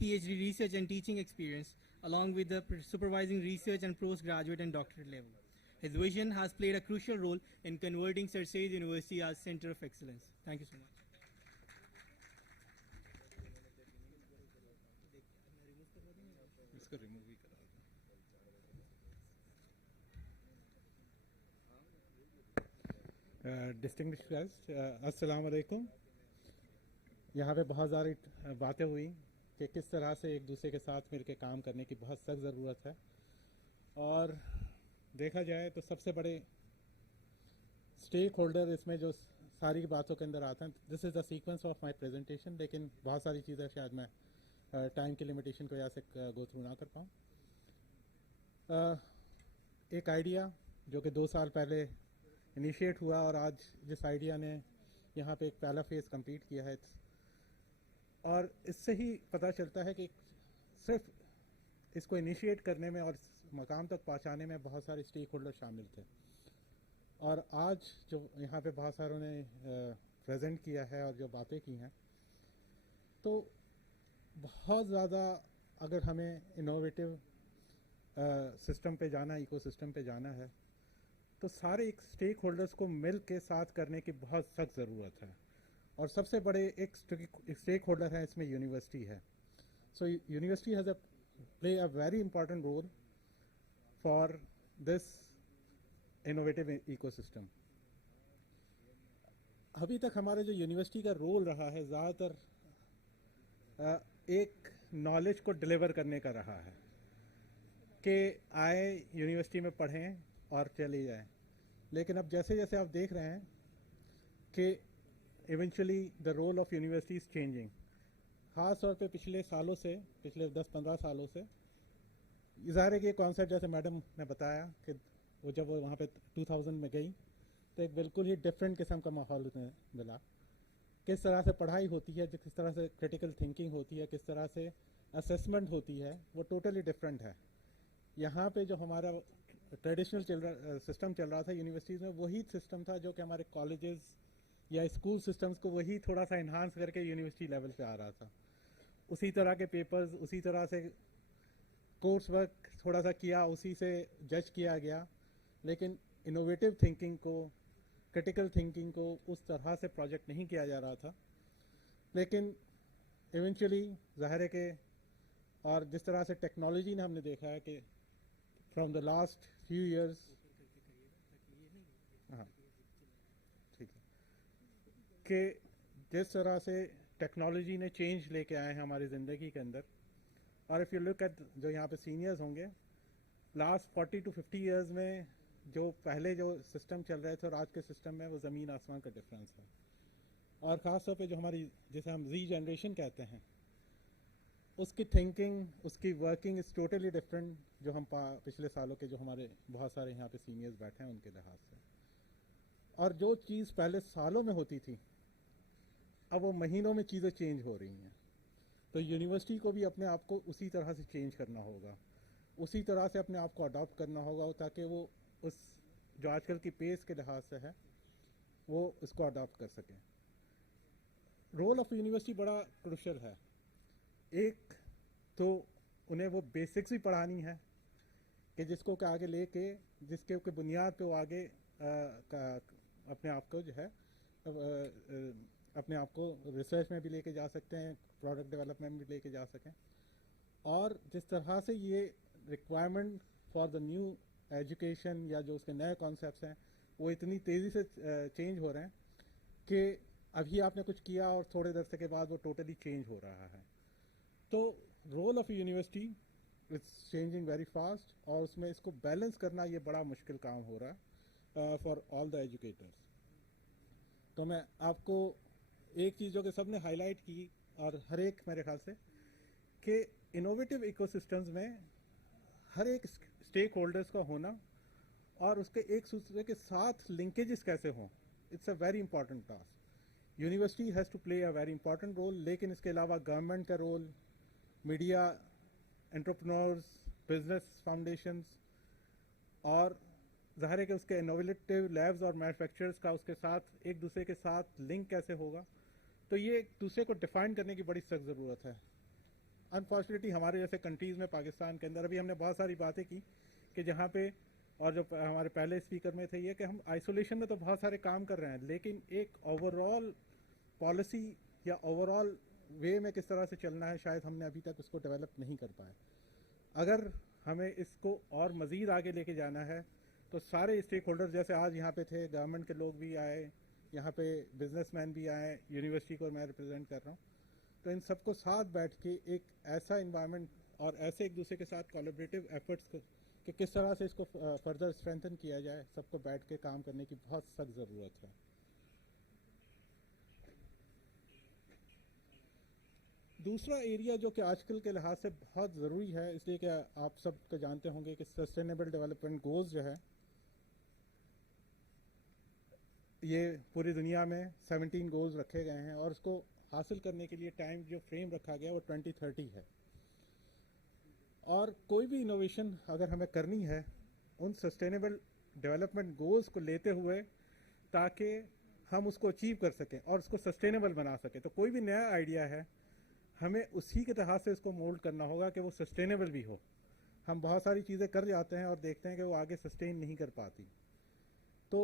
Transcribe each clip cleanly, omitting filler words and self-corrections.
PhD research and teaching experience, along with the supervising research and postgraduate and doctorate level. His vision has played a crucial role in converting Sarsies University as Center of Excellence. Thank you so much. Distinguished guest, अस्सलाम वालेकुम। यहाँ पे बहुत सारी बातें हुई कि किस तरह से एक दूसरे के साथ मिलकर काम करने की बहुत सख्त ज़रूरत है, और देखा जाए तो सबसे बड़े स्टेक होल्डर इसमें जो सारी बातों के अंदर आते हैं। This is the sequence of my presentation, लेकिन बहुत सारी चीज़ें शायद मैं टाइम की लिमिटेशन की वजह से गो थ्रू ना कर पाऊँ। एक आइडिया जो कि 2 साल पहले इनिशिएट हुआ, और आज जिस आइडिया ने यहाँ पे एक पहला फेज़ कंप्लीट किया है, और इससे ही पता चलता है कि सिर्फ इसको इनिशिएट करने में और मकाम तक पहुँचाने में बहुत सारे स्टेक होल्डर शामिल थे। और आज जो यहाँ पे बहुत सारों ने प्रेजेंट किया है और जो बातें की हैं, तो बहुत ज़्यादा अगर हमें इनोवेटिव सिस्टम पे जाना, इकोसिस्टम पे जाना है, तो सारे एक स्टेक होल्डर्स को मिल के साथ करने की बहुत सख्त ज़रूरत है। और सबसे बड़े एक स्टेक होल्डर है इसमें यूनिवर्सिटी है। So university has play a very important role for this innovative ecosystem. अभी तक हमारा जो यूनिवर्सिटी का रोल रहा है, ज़्यादातर एक नॉलेज को डिलीवर करने का रहा है कि आए यूनिवर्सिटी में पढ़ें और चले जाएं। लेकिन अब जैसे जैसे आप देख रहे हैं कि eventually the role of university is changing. ख़ास तौर पे पिछले सालों से, पिछले 10-15 सालों से ज़ाहिर है कि कॉन्सेप्ट जैसे मैडम ने बताया कि वो जब वो वहाँ पे 2000 में गई तो एक बिल्कुल ही डिफरेंट किस्म का माहौल उन्हें मिला। किस तरह से पढ़ाई होती है, किस तरह से क्रिटिकल थिंकिंग होती है, किस तरह से असेसमेंट होती है, वो टोटली डिफरेंट है। यहाँ पे जो हमारा ट्रेडिशनल सिस्टम चल रहा था यूनिवर्सिटीज़ में, वही सिस्टम था जो कि हमारे कॉलेजेस या स्कूल सिस्टम्स को वही थोड़ा सा इन्हांस करके यूनिवर्सिटी लेवल पे आ रहा था। उसी तरह के पेपर्स, उसी तरह से कोर्स वर्क थोड़ा सा किया, उसी से जज किया गया, लेकिन इनोवेटिव थिंकिंग को, क्रिटिकल थिंकिंग को उस तरह से प्रोजेक्ट नहीं किया जा रहा था। लेकिन इवेंचुअली ज़ाहिर है कि, और जिस तरह से टेक्नोलॉजी ने हमने देखा है कि from the last few years, हाँ ठीक है, कि जिस तरह से टेक्नोलॉजी ने चेंज लेके आए हैं हमारी ज़िंदगी के अंदर। और इफ़ यू लुक एट जो यहाँ पे सीनियर्स होंगे, लास्ट 40 to 50 ईयर्स में जो पहले जो सिस्टम चल रहे थे और आज के सिस्टम में, वो ज़मीन आसमान का डिफरेंस है। और ख़ास तौर पे जो हमारी, जिसे हम जी जनरेशन कहते हैं, उसकी थिंकिंग, उसकी वर्किंग इज़ टोटली डिफरेंट जो हम पिछले सालों के जो हमारे बहुत सारे यहाँ पे सीनियर्स बैठे हैं उनके लिहाज से। और जो चीज़ पहले सालों में होती थी, अब वो महीनों में चीज़ें चेंज हो रही हैं। तो यूनिवर्सिटी को भी अपने आप को उसी तरह से चेंज करना होगा, उसी तरह से अपने आप को अडॉप्ट करना होगा, ताकि वो उस जो आजकल की पेस के लिहाज से है वो उसको अडॉप्ट कर सकें। रोल ऑफ यूनिवर्सिटी बड़ा क्रूशल है। एक तो उन्हें वो बेसिक्स भी पढ़ानी है कि जिसको के आगे लेके, जिसके के बुनियाद पे वो आगे अपने आप को जो है अपने आप को रिसर्च में भी लेके जा सकते हैं, प्रोडक्ट डेवलपमेंट में भी लेके जा सकें। और जिस तरह से ये requirement for the new education या जो उसके नए कॉन्सेप्ट्स हैं, वो इतनी तेज़ी से चेंज हो रहे हैं कि अभी आपने कुछ किया और थोड़े देर के बाद वो टोटली चेंज हो रहा है। तो role of university it's changing very fast, और उसमें इसको बैलेंस करना ये बड़ा मुश्किल काम हो रहा है फॉर ऑल द एजुकेटर्स। तो मैं आपको एक चीज़ जो कि सबने हाईलाइट की, और हर एक मेरे ख्याल से, कि इनोवेटिव इकोसिस्टम्स में हर एक स्टेक होल्डर्स का होना और उसके एक दूसरे के साथ लिंकेजेस कैसे हों, it's a very important task. University has to play a very important role, लेकिन इसके अलावा गवर्नमेंट का role, media, entrepreneurs, business foundations, और ज़ाहिर है कि उसके इनोवेटिव लैब्स और मैन्युफैक्चरर्स का उसके साथ एक दूसरे के साथ लिंक कैसे होगा। तो ये एक दूसरे को डिफाइन करने की बड़ी सख्त ज़रूरत है। अनफॉर्चुनेटली हमारे जैसे कंट्रीज़ में, पाकिस्तान के अंदर अभी हमने बहुत सारी बातें की कि जहाँ पे, और जो हमारे पहले स्पीकर में थे, ये कि हम आइसोलेशन में तो बहुत सारे काम कर रहे हैं, लेकिन एक ओवरऑल पॉलिसी या ओवरऑल वे में किस तरह से चलना है, शायद हमने अभी तक उसको डेवलप नहीं कर पाए। अगर हमें इसको और मज़ीद आगे लेके जाना है तो सारे स्टेक होल्डर्स, जैसे आज यहाँ पे थे, गवर्नमेंट के लोग भी आए, यहाँ पे बिजनेसमैन भी आए, यूनिवर्सिटी को मैं रिप्रेजेंट कर रहा हूँ, तो इन सबको साथ बैठ के एक ऐसा इन्वायरमेंट और ऐसे एक दूसरे के साथ कोलैबोरेटिव एफर्ट्स कि किस तरह से इसको फर्दर स्ट्रेंथन किया जाए, सबको बैठ के काम करने की बहुत सख्त ज़रूरत है। दूसरा एरिया जो कि आजकल के लिहाज से बहुत ज़रूरी है, इसलिए कि आप सब तो जानते होंगे कि सस्टेनेबल डेवलपमेंट गोल्स जो है, ये पूरी दुनिया में 17 गोल्स रखे गए हैं और उसको हासिल करने के लिए टाइम जो फ्रेम रखा गया वो 2030 है। और कोई भी इनोवेशन अगर हमें करनी है उन सस्टेनेबल डेवलपमेंट गोल्स को लेते हुए, ताकि हम उसको अचीव कर सकें और उसको सस्टेनेबल बना सकें, तो कोई भी नया आइडिया है हमें उसी के तरह से इसको मोल्ड करना होगा कि वो सस्टेनेबल भी हो। हम बहुत सारी चीज़ें कर जाते हैं और देखते हैं कि वो आगे सस्टेन नहीं कर पाती। तो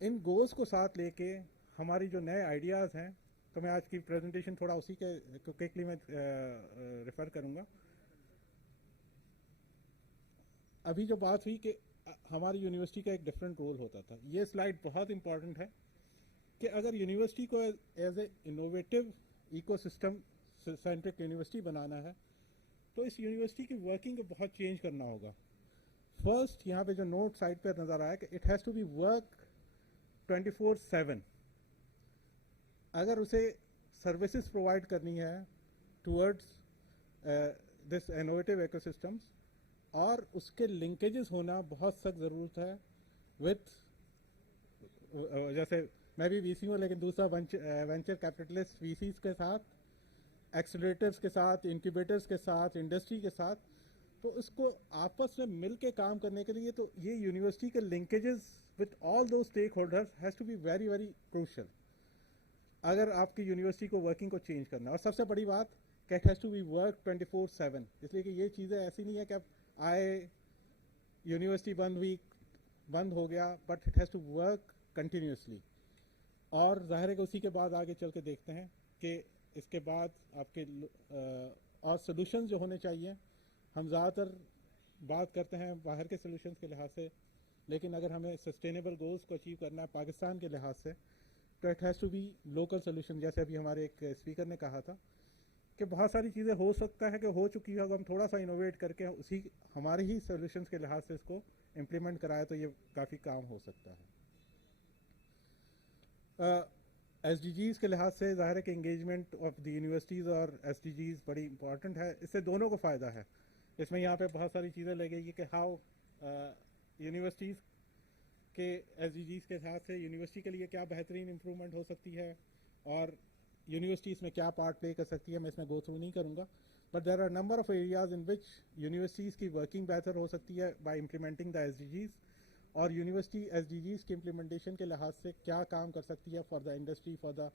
इन गोल्स को साथ लेके हमारी जो नए आइडियाज़ हैं, तो मैं आज की प्रेजेंटेशन थोड़ा उसी के क्विकली में रेफ़र करूँगा। अभी जो बात हुई कि हमारी यूनिवर्सिटी का एक डिफरेंट रोल होता था, ये स्लाइड बहुत इंपॉर्टेंट है कि अगर यूनिवर्सिटी को as a innovative ecosystem centric university बनाना है तो इस यूनिवर्सिटी की वर्किंग को बहुत चेंज करना होगा। फर्स्ट, यहाँ पे जो नोट साइड पर नज़र आया कि it has to be work 24/7। अगर उसे सर्विसेज प्रोवाइड करनी है टूवर्ड्स दिस इनोवेटिव इकोसिस्टम्स, और उसके लिंकेजेस होना बहुत सख्त ज़रूरत है विथ, जैसे मैं भी वीसी हूँ लेकिन दूसरा वेंचर कैपिटलिस्ट वीसीज के साथ, एक्सेलरेटर्स के साथ, इंक्यूबेटर्स के साथ, इंडस्ट्री के साथ, तो इसको आपस में मिल के काम करने के लिए तो ये यूनिवर्सिटी के linkages with all those stakeholders has to be very very crucial अगर आपकी यूनिवर्सिटी को वर्किंग को चेंज करना है। और सबसे बड़ी बात कि it has to be work 24/7, इसलिए कि ये चीज़ें ऐसी नहीं है कि आप आए, यूनिवर्सिटी बंद हुई, बंद हो गया, but it has to work continuously. और ज़ाहिर है कि उसी के बाद आगे चल के देखते हैं कि इसके बाद आपके और सोल्यूशंस जो होने चाहिए। हम ज़्यादातर बात करते हैं बाहर के सोल्यूशंस के लिहाज से, लेकिन अगर हमें सस्टेनेबल गोल्स को अचीव करना है पाकिस्तान के लिहाज से, तो it has to be local solution. जैसे अभी हमारे एक स्पीकर ने कहा था कि बहुत सारी चीज़ें हो सकता है कि हो चुकी है, अगर हम थोड़ा सा इनोवेट करके उसी हमारे ही सोल्यूशंस के लिहाज से इसको इम्प्लीमेंट कराए तो ये काफ़ी काम हो सकता है। SDGs के लिहाज से ज़ाहिर है कि इंगेजमेंट ऑफ द यूनिवर्सिटीज़ और SDGs बड़ी इंपॉर्टेंट है, इससे दोनों को फ़ायदा है। इसमें यहाँ पे बहुत सारी चीज़ें लगेगी कि हाउ यूनिवर्सिटीज़ के SDGs के लिहाज से यूनिवर्सिटी के लिए क्या बेहतरीन इम्प्रूवमेंट हो सकती है और यूनिवर्सिटी इसमें क्या पार्ट प्ले कर सकती है, मैं इसमें गो थ्रू नहीं करूँगा, but there are number of areas in which universities की वर्किंग बेहतर हो सकती है बाय इम्प्लीमेंटिंग द SDGs, और यूनिवर्सिटी SDGs के इम्प्लीमेंटेशन के लिहाज से क्या काम कर सकती है for the industry, for the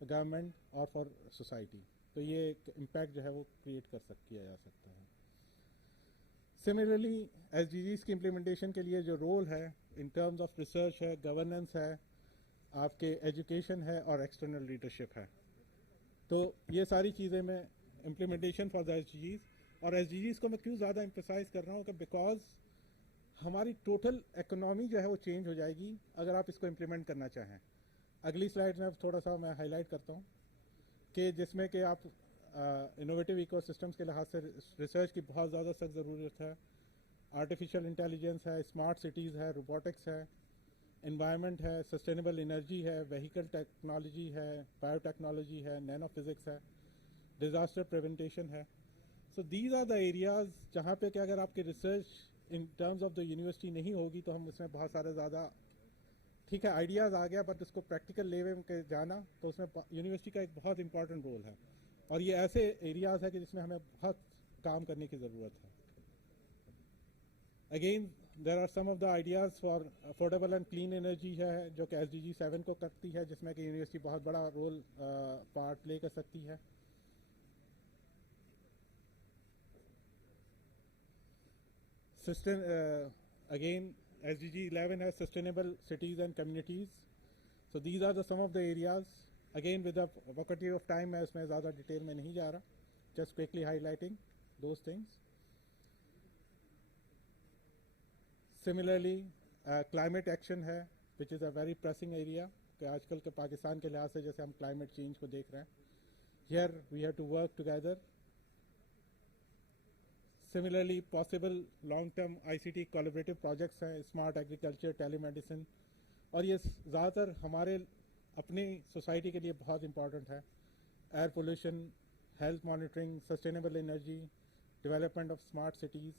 government और फॉर सोसाइटी। तो ये एक इम्पैक्ट जो है वो क्रिएट किया जा सकता है। सिमिलरली SDGs की इम्प्लीमेंटेशन के लिए जो रोल है इन टर्म्स ऑफ रिसर्च है, गवर्नेंस है, आपके एजुकेशन है और एक्सटर्नल लीडरशिप है। तो ये सारी चीज़ें मैं इम्प्लीमेंटेशन फॉर द SDGs, और SDGs को मैं क्यों ज़्यादा एम्फेसाइज कर रहा हूँ कि बिकॉज हमारी टोटल इकोनॉमी जो है वो चेंज हो जाएगी अगर आप इसको इम्प्लीमेंट करना चाहें। अगली स्लाइड में अब थोड़ा सा मैं हाईलाइट करता हूँ कि जिसमें कि आप इनोवेटिव इकोसिस्टम्स के लिहाज से रिसर्च की बहुत ज़्यादा सख्त ज़रूरत है। आर्टिफिशियल इंटेलिजेंस है, स्मार्ट सिटीज़ है, रोबोटिक्स है, एनवायरनमेंट है, सस्टेनेबल एनर्जी है, व्हीकल टेक्नोलॉजी है, बायोटेक्नोलॉजी है, नैनो फिज़िक्स है, डिज़ास्टर प्रिवेंटेशन है। So these are the areas जहाँ पे कि अगर आपकी research in terms of the university नहीं होगी तो हम उसमें बहुत सारे ज़्यादा, ठीक है आइडियाज़ आ गया, बट उसको प्रैक्टिकल लेवल के जाना तो उसमें यूनिवर्सिटी का एक बहुत इंपॉर्टेंट रोल है। और ये ऐसे एरियाज़ है कि जिसमें हमें बहुत काम करने की ज़रूरत है। Again there are some of the ideas for affordable and clean energy है जो कि SDG 7 को करती है, जिसमें कि यूनिवर्सिटी बहुत बड़ा रोल पार्ट प्ले कर सकती है। again, SDG 11 has sustainable cities and communities. So these are some of the areas. Again, with the paucity of time, मैं इसमें ज़्यादा डिटेल में नहीं जा रहा. Just quickly highlighting those things. Similarly, climate action है, which is a very pressing area. कि आजकल के पाकिस्तान के लिहाज से जैसे हम climate change को देख रहे हैं. Here we have to work together. Similarly, possible long-term ICT collaborative projects हैं, smart agriculture, telemedicine, और ये ज़्यादातर हमारे अपनी सोसाइटी के लिए बहुत इम्पॉर्टेंट है. Air pollution, health monitoring, sustainable energy, development of smart cities.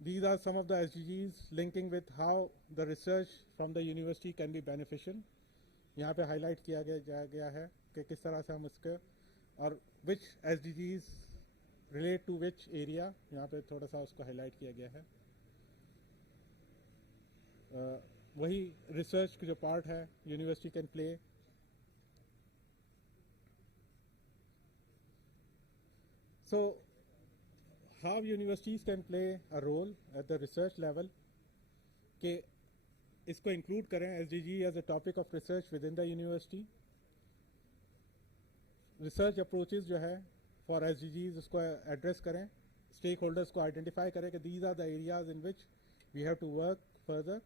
These are some of the SDGs linking with how the research from the university can be beneficial. यहाँ पे हाईलाइट किया गया है कि किस तरह से हम इसके और which SDGs relate to which area, यहाँ पे थोड़ा सा उसको हाईलाइट किया गया है. वही रिसर्च की जो पार्ट है university can play. So how universities can play a role at the research level कि इसको इंक्लूड करें SDG as a topic of research within the university. Research approaches जो है फॉर SDGs उसको एड्रेस करें, स्टेक होल्डर्स को identify करें कि these are the areas in which we have to work further.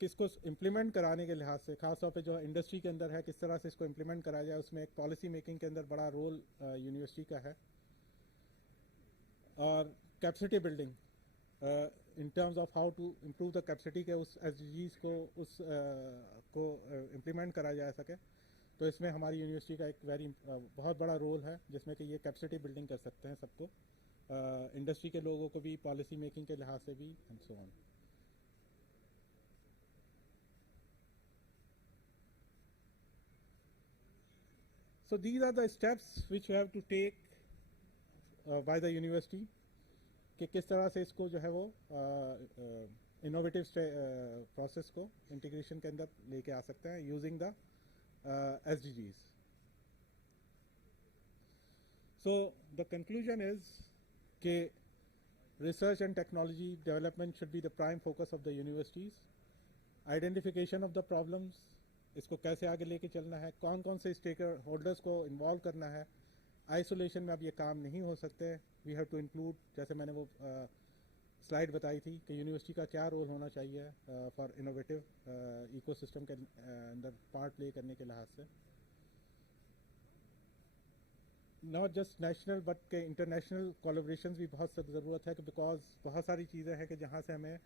किसको इम्प्लीमेंट कराने के लिहाज से खासतौर पे जो इंडस्ट्री के अंदर है किस तरह से इसको इम्प्लीमेंट कराया जाए, उसमें एक पॉलिसी मेकिंग के अंदर बड़ा रोल यूनिवर्सिटी का है. और capacity building in terms of how to improve the capacity के उस SDGs को इम्प्लीमेंट कराया जा सके. तो इसमें हमारी यूनिवर्सिटी का एक बहुत बड़ा रोल है जिसमें कि ये कैपेसिटी बिल्डिंग कर सकते हैं सबको, इंडस्ट्री के लोगों को भी, पॉलिसी मेकिंग के लिहाज से भी, and so on. So these are the steps which you have to take by the university कि किस तरह से इसको जो है वो इनोवेटिव प्रोसेस को इंटीग्रेशन के अंदर लेके आ सकते हैं using the SDGs. So the conclusion is कि research and technology development should be the prime focus of the universities. Identification of the problems, इसको कैसे आगे लेके चलना है, कौन कौन से स्टेक होल्डर्स को इन्वॉल्व करना है. आइसोलेशन में अब ये काम नहीं हो सकते. वी हैव टू इंक्लूड, जैसे मैंने वो स्लाइड बताई थी कि यूनिवर्सिटी का क्या रोल होना चाहिए फॉर इनोवेटिव इकोसिस्टम के अंदर पार्ट प्ले करने के लिहाज से. नॉट जस्ट नेशनल बट के इंटरनेशनल कोलैबोरेशंस भी बहुत सख्त ज़रूरत है, कि बिकॉज बहुत सारी चीज़ें हैं कि जहाँ से हमें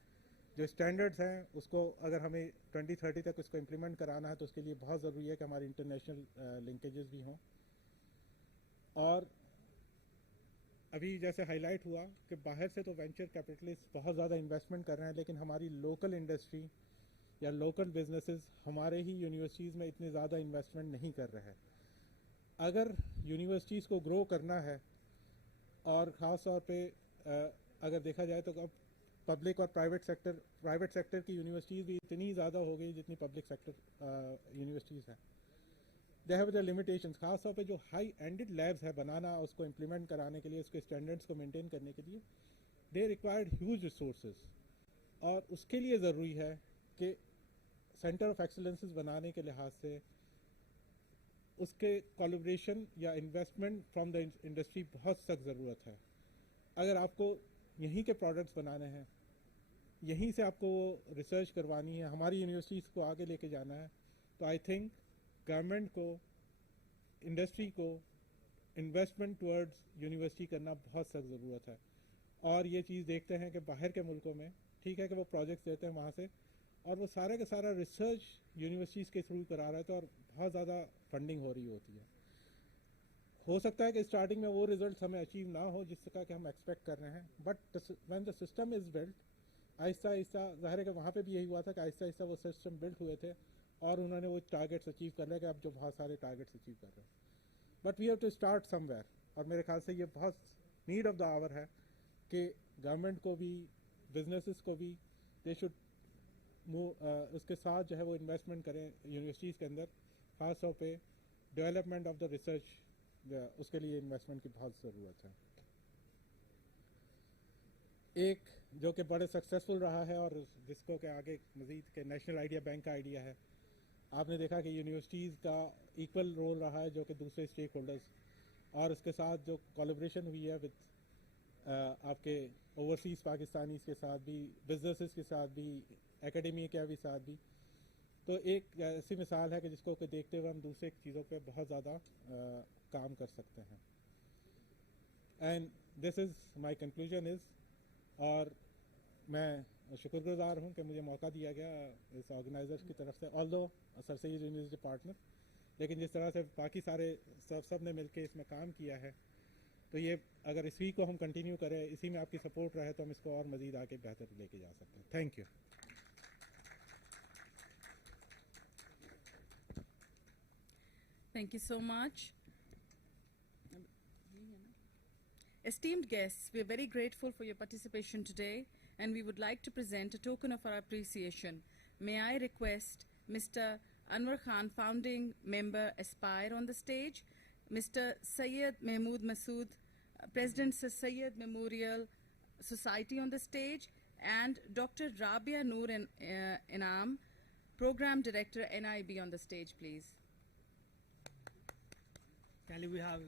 जो स्टैंडर्ड्स हैं उसको अगर हमें 2030 तक उसको इम्प्लीमेंट कराना है तो उसके लिए बहुत ज़रूरी है कि हमारी इंटरनेशनल लिंकेजेस भी हों. और अभी जैसे हाईलाइट हुआ कि बाहर से तो वेंचर कैपिटलिस्ट बहुत ज़्यादा इन्वेस्टमेंट कर रहे हैं, लेकिन हमारी लोकल इंडस्ट्री या लोकल बिजनेसेस हमारे ही यूनिवर्सिटीज़ में इतनी ज़्यादा इन्वेस्टमेंट नहीं कर रहे हैं. अगर यूनिवर्सिटीज़ को ग्रो करना है, और ख़ास तौर पे अगर देखा जाए तो अब पब्लिक और प्राइवेट सेक्टर की यूनिवर्सिटीज़ भी इतनी ज़्यादा हो गई जितनी पब्लिक सेक्टर यूनिवर्सिटीज़ हैं. They have the limitations. खास तौर पे जो हाई एंडेड लैब्स है बनाना, उसको इम्प्लीमेंट कराने के लिए, उसके स्टैंडर्ड्स को मेंटेन करने के लिए दे रिक्वायर्ड ह्यूज रिसोर्सेज. और उसके लिए ज़रूरी है कि सेंटर ऑफ एक्सीलेंसेस बनाने के लिहाज से उसके कोलैबोरेशन या इन्वेस्टमेंट फ्रॉम द इंडस्ट्री बहुत सख्त ज़रूरत है. अगर आपको यहीं के प्रोडक्ट्स बनाने हैं, यहीं से आपको वो रिसर्च करवानी है, हमारी यूनिवर्सिटीज़ को आगे लेके जाना है, तो आई थिंक गवर्नमेंट को, इंडस्ट्री को इन्वेस्टमेंट टुवर्ड्स यूनिवर्सिटी करना बहुत सख्त ज़रूरत है. और ये चीज़ देखते हैं कि बाहर के मुल्कों में ठीक है कि वो प्रोजेक्ट्स देते हैं वहाँ से, और वो सारा का सारा रिसर्च यूनिवर्सिटीज़ के थ्रू करा रहे थे और बहुत ज़्यादा फंडिंग हो रही होती है. हो सकता है कि स्टार्टिंग में वो रिजल्ट हमें अचीव ना हो जिसका कि हम एक्सपेक्ट कर रहे हैं, but when the system is built, Aahista Aahista ज़ाहिर है कि वहाँ पे भी यही हुआ था कि आहिस्ता आहिस्ता वो सिस्टम बिल्ट हुए थे और उन्होंने वो टारगेट्स अचीव कर लिया कि अब जो बहुत सारे टारगेट्स अचीव कर रहे हैं. But we have to start somewhere, और मेरे ख्याल से ये बहुत नीड ऑफ द आवर है कि गवर्नमेंट को भी, बिजनेसेस को भी, दे शुड उसके साथ जो है वो इन्वेस्टमेंट करें यूनिवर्सिटीज़ के अंदर, खास तौर पे डेवलपमेंट ऑफ द रिसर्च उसके लिए इन्वेस्टमेंट की बहुत ज़रूरत है। एक जो कि बड़े सक्सेसफुल रहा है और जिसको के आगे मज़ीद के नेशनल आइडिया बैंक का आइडिया है, आपने देखा कि यूनिवर्सिटीज़ का इक्वल रोल रहा है जो कि दूसरे स्टेक होल्डर्स, और उसके साथ जो कोलैबोरेशन हुई है विद आपके ओवरसीज़ पाकिस्तानीज़ के साथ भी, बिजनेसेस के साथ भी, एकेडमी के भी साथ भी, तो एक ऐसी मिसाल है कि जिसको कि देखते हुए हम दूसरे चीज़ों पे बहुत ज़्यादा काम कर सकते हैं। And this is my conclusion is, और मैं शुक्रगुजार हूँ कि मुझे मौका दिया गया इस ऑर्गेनाइजर्स की तरफ से, although sir Syed university partner, लेकिन जिस तरह से बाकी सारे सब ने मिलकर इसमें काम किया है, तो ये अगर इसी को हम कंटिन्यू करें, इसी में आपकी सपोर्ट रहे, तो हम इसको और मज़ीद आगे बेहतर लेके जा सकते हैं। Thank you. Thank you so much. Esteemed guests, we are very grateful for your participation today, and we would like to present a token of our appreciation. May I request Mr. Anwar Khan, founding member Aspire, on the stage, Mr. Syed Mahmood Masood, President Sir Syed Memorial Society, on the stage, and Dr. Rabia Noor Inam, Program Director NIB, on the stage, please. Kindly we have